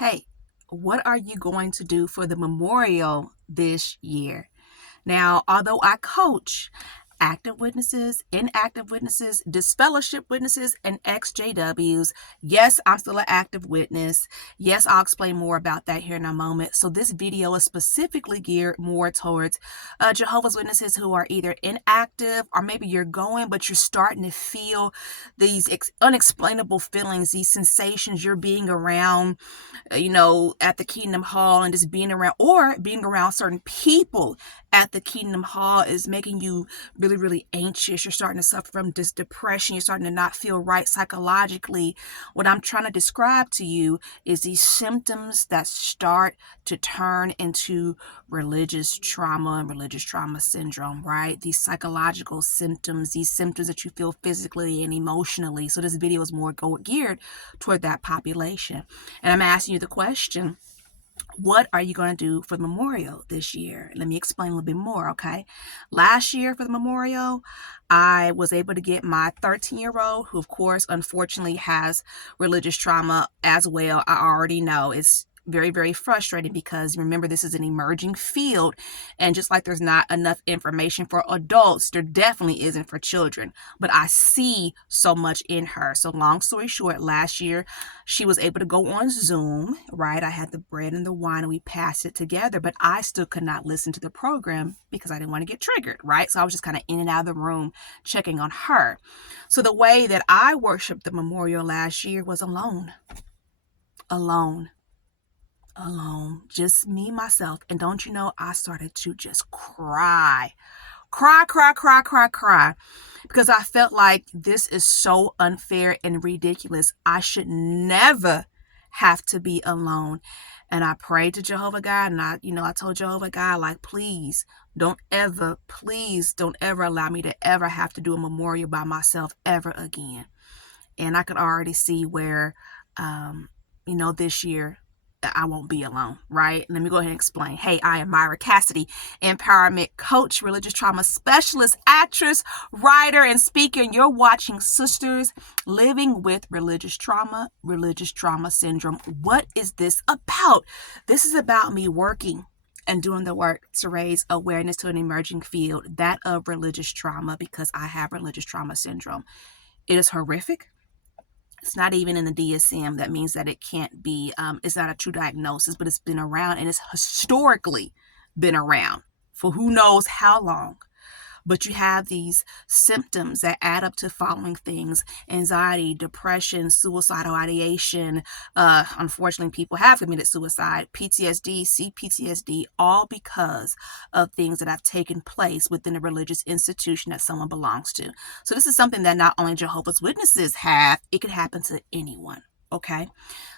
hey, what are you going to do for the memorial this year? Now, although I coach active witnesses, inactive witnesses, disfellowship witnesses, and exJWs, yes, I'm still an active witness. Yes, I'll explain more about that here in a moment. So this video is specifically geared more towards Jehovah's Witnesses who are either inactive or maybe you're going, but you're starting to feel these unexplainable feelings, these sensations you're being around, at the Kingdom Hall and just being around certain people at the Kingdom Hall is making you really, really anxious. You're starting to suffer from this depression. You're starting to not feel right psychologically. What I'm trying to describe to you is these symptoms that start to turn into religious trauma and religious trauma syndrome, right? These psychological symptoms, these symptoms that you feel physically and emotionally. So this video is more geared toward that population. And I'm asking you the question, what are you going to do for the memorial this year? Let me explain a little bit more, okay? Last year for the memorial, I was able to get my 13-year-old, who of course, unfortunately has religious trauma as well. I already know it's very, very frustrating because remember, this is an emerging field, and just like there's not enough information for adults, there definitely isn't for children, but I see so much in her. So long story short, last year she was able to go on Zoom, right? I had the bread and the wine and we passed it together, but I still could not listen to the program because I didn't want to get triggered, right? So I was just kind of in and out of the room checking on her. So the way that I worshiped the memorial last year was alone, just me, myself. And don't you know, I started to just cry, because I felt like this is so unfair and ridiculous. I should never have to be alone. And I prayed to Jehovah God, and I told Jehovah God, like, please don't ever allow me to ever have to do a memorial by myself ever again. And I could already see where, this year I won't be alone, right? Let me go ahead and explain. Hey, I am Myra Cassidy, empowerment coach, religious trauma specialist, actress, writer, and speaker. And you're watching Sisters Living with Religious Trauma Syndrome. What is this about? This is about me working and doing the work to raise awareness to an emerging field, that of religious trauma, because I have religious trauma syndrome. It is horrific. It's not even in the DSM. That means that it can't be, it's not a true diagnosis, but it's been around, and it's historically been around for who knows how long. But you have these symptoms that add up to following things: anxiety, depression, suicidal ideation. Unfortunately, people have committed suicide, PTSD, CPTSD, all because of things that have taken place within a religious institution that someone belongs to. So this is something that not only Jehovah's Witnesses have, it could happen to anyone. Okay,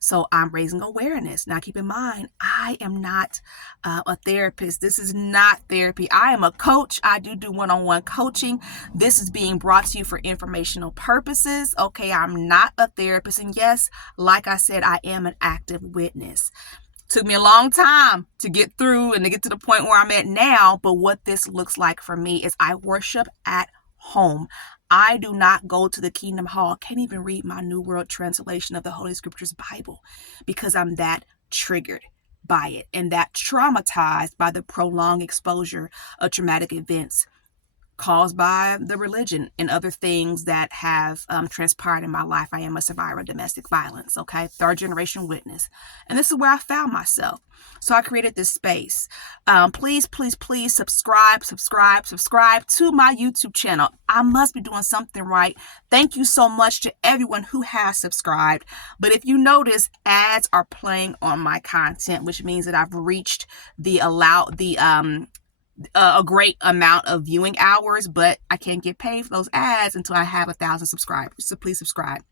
so I'm raising awareness. Now, keep in mind, I am not a therapist. This is not therapy. I am a coach. I do one-on-one coaching. This is being brought to you for informational purposes. Okay, I'm not a therapist. And yes, like I said, I am an active witness. Took me a long time to get through and to get to the point where I'm at now. But what this looks like for me is I worship at home. I do not go to the Kingdom Hall. Can't even read my New World Translation of the Holy Scriptures Bible because I'm that triggered by it and that traumatized by the prolonged exposure of traumatic events caused by the religion and other things that have transpired in my life. I am a survivor of domestic violence, okay? 3rd-generation witness. And this is where I found myself. So I created this space. Please subscribe to my YouTube channel. I must be doing something right. Thank you so much to everyone who has subscribed. But if you notice, ads are playing on my content, which means that I've reached a great amount of viewing hours, but I can't get paid for those ads until I have 1,000 subscribers. So please subscribe.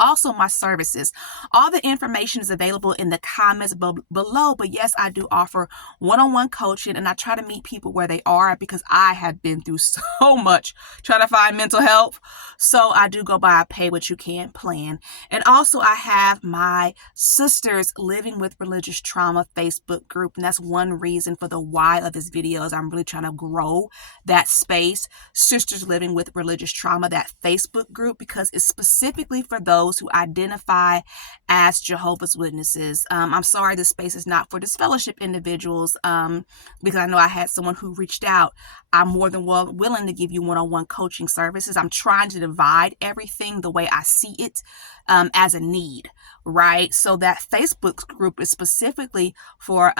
Also, my services. All the information is available in the comments below. But yes, I do offer one-on-one coaching, and I try to meet people where they are because I have been through so much trying to find mental health. So I do go by a pay what you can plan. And also, I have my Sisters Living with Religious Trauma Facebook group. And that's one reason for the why of this video is I'm really trying to grow that space, Sisters Living with Religious Trauma, that Facebook group, because it's specifically for those those who identify as Jehovah's Witnesses. I'm sorry this space is not for disfellowship individuals, because I know I had someone who reached out. I'm more than willing to give you one-on-one coaching services. I'm trying to divide everything the way I see it, as a need, right? So that Facebook group is specifically for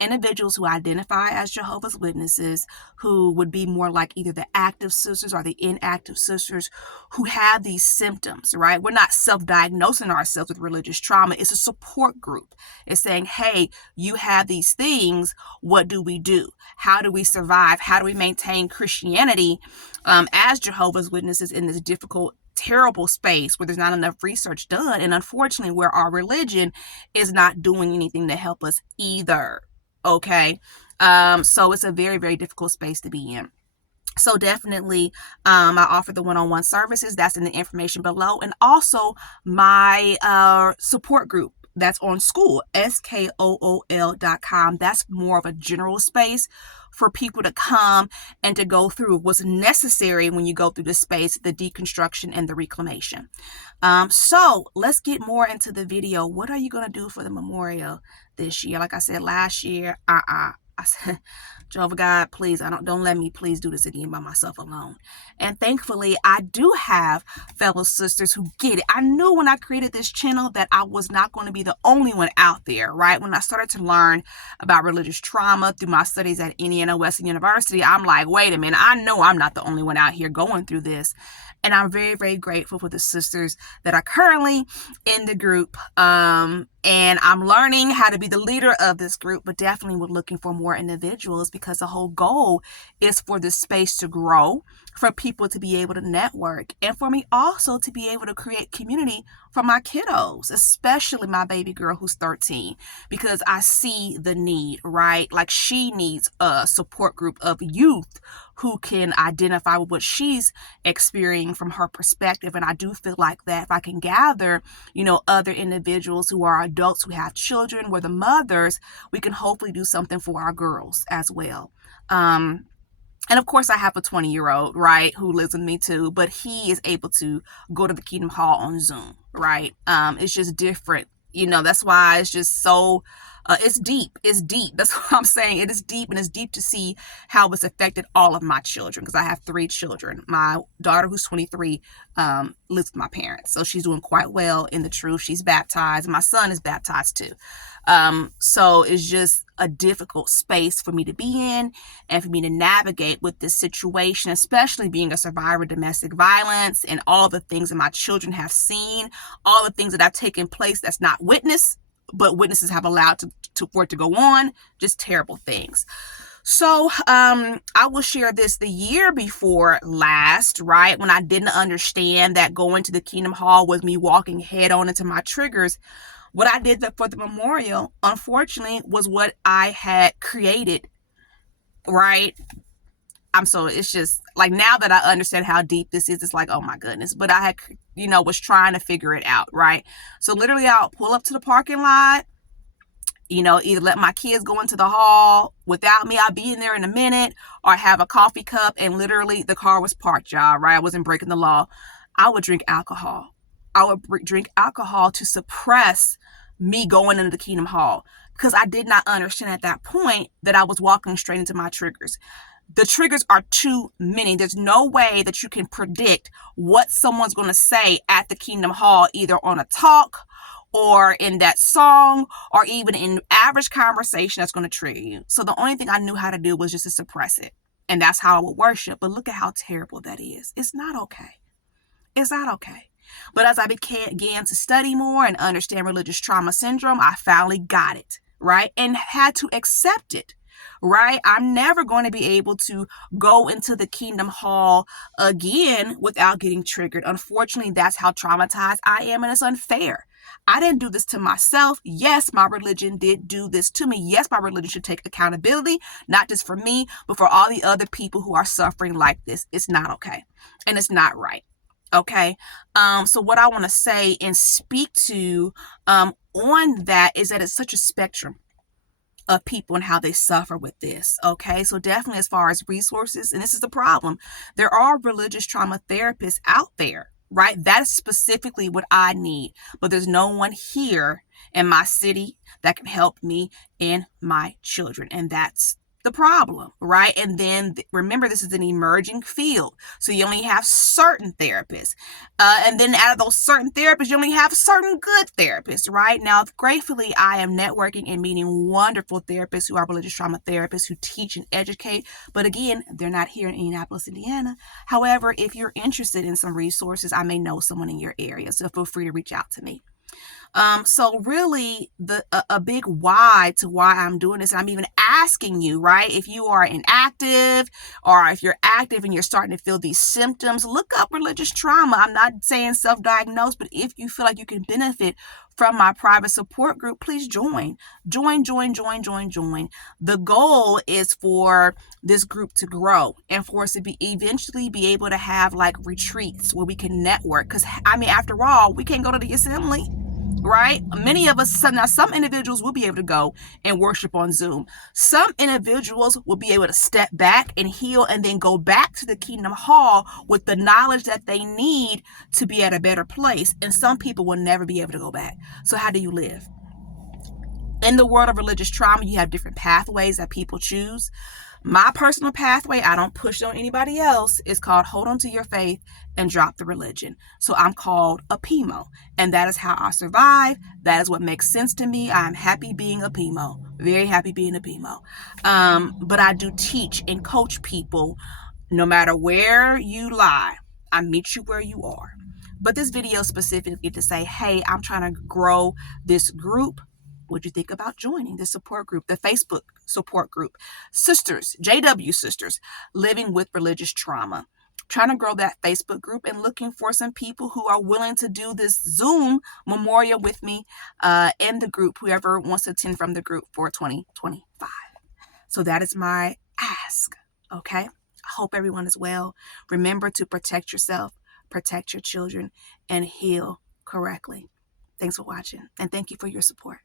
individuals who identify as Jehovah's Witnesses, who would be more like either the active sisters or the inactive sisters, who have these symptoms, right? We're not self-diagnosing ourselves with religious trauma. It's a support group. It's saying, hey, you have these things. What do we do? How do we survive? How do we maintain Christianity as Jehovah's Witnesses in this difficult, terrible space where there's not enough research done, and unfortunately where our religion is not doing anything to help us either? Okay. So it's a very, very difficult space to be in. So definitely, I offer the one-on-one services. That's in the information below. And also my support group that's on Skool, Skool.com. That's more of a general space for people to come and to go through what's necessary when you go through the space, the deconstruction and the reclamation. So let's get more into the video. What are you going to do for the memorial this year? Like I said, last year, I said, Jehovah God, please, don't let me please do this again by myself alone. And thankfully, I do have fellow sisters who get it. I knew when I created this channel that I was not going to be the only one out there, right? When I started to learn about religious trauma through my studies at Indiana Wesleyan University, I'm like, wait a minute, I know I'm not the only one out here going through this. And I'm very, very grateful for the sisters that are currently in the group. And I'm learning how to be the leader of this group, but definitely we're looking for more individuals, because the whole goal is for this space to grow, for people to be able to network, and for me also to be able to create community for my kiddos, especially my baby girl who's 13, because I see the need, right? Like, she needs a support group of youth who can identify with what she's experiencing from her perspective. And I do feel like that if I can gather, other individuals who are adults who have children, we're the mothers, we can hopefully do something for our girls as well. And of course, I have a 20-year-old, right, who lives with me too, but he is able to go to the Kingdom Hall on Zoom, right? It's just different. That's why it's just so, it's deep. It's deep. That's what I'm saying. It is deep, and it's deep to see how it's affected all of my children, because I have 3 children. My daughter, who's 23, lives with my parents. So she's doing quite well in the truth. She's baptized. My son is baptized too. So it's just a difficult space for me to be in and for me to navigate with this situation, especially being a survivor of domestic violence and all the things that my children have seen, all the things that have taken place that's not witnessed, but witnesses have allowed for it to go on. Just terrible things. So I will share this the year before last, right, when I didn't understand that going to the Kingdom Hall was me walking head on into my triggers. What I did for the memorial, unfortunately, was what I had created, right? It's just like, now that I understand how deep this is, it's like, oh my goodness. But I had, was trying to figure it out, right? So literally I'll pull up to the parking lot, either let my kids go into the hall without me, I'll be in there in a minute, or have a coffee cup, and literally the car was parked, y'all, right? I wasn't breaking the law. I would drink alcohol. I would drink alcohol to suppress me going into the Kingdom Hall, because I did not understand at that point that I was walking straight into my triggers. The triggers are too many. There's no way that you can predict what someone's going to say at the Kingdom Hall, either on a talk or in that song, or even in average conversation that's going to trigger you. So the only thing I knew how to do was just to suppress it. And that's how I would worship. But look at how terrible that is. It's not okay. It's not okay. But as I began to study more and understand religious trauma syndrome, I finally got it, right? And had to accept it, right? I'm never going to be able to go into the Kingdom Hall again without getting triggered. Unfortunately, that's how traumatized I am, and it's unfair. I didn't do this to myself. Yes, my religion did do this to me. Yes, my religion should take accountability, not just for me, but for all the other people who are suffering like this. It's not okay, and it's not right. Okay. So what I want to say and speak to on that is that it's such a spectrum of people and how they suffer with this. Okay. So definitely, as far as resources, and this is the problem, there are religious trauma therapists out there, right? That's specifically what I need. But there's no one here in my city that can help me and my children. And that's the problem, right? And then remember, this is an emerging field. So you only have certain therapists. And then out of those certain therapists, you only have certain good therapists, right? Now, gratefully, I am networking and meeting wonderful therapists who are religious trauma therapists who teach and educate. But again, they're not here in Indianapolis, Indiana. However, if you're interested in some resources, I may know someone in your area. So feel free to reach out to me. So really a big why to why I'm doing this, and I'm even asking you, right? If you are inactive or if you're active and you're starting to feel these symptoms, look up religious trauma. I'm not saying self-diagnosed, but if you feel like you can benefit from my private support group, please join. Join. The goal is for this group to grow and for us to eventually be able to have like retreats where we can network. Because I mean, after all, we can't go to the assembly, right? Many of us, now some individuals will be able to go and worship on Zoom. Some individuals will be able to step back and heal and then go back to the Kingdom Hall with the knowledge that they need to be at a better place. And some people will never be able to go back. So how do you live? In the world of religious trauma, you have different pathways that people choose. My personal pathway, I don't push on anybody else, is called hold on to your faith and drop the religion. So I'm called a PMO, and that is how I survive. That is what makes sense to me. I'm happy being a PMO, very happy being a PMO. But I do teach and coach people no matter where you lie. I meet you where you are. But this video specifically to say, hey, I'm trying to grow this group. Would you think about joining the support group, the Facebook support group? Sisters, JW Sisters, living with religious trauma. Trying to grow that Facebook group and looking for some people who are willing to do this Zoom memorial with me in the group, whoever wants to attend from the group for 2025. So that is my ask, okay? I hope everyone is well. Remember to protect yourself, protect your children, and heal correctly. Thanks for watching, and thank you for your support.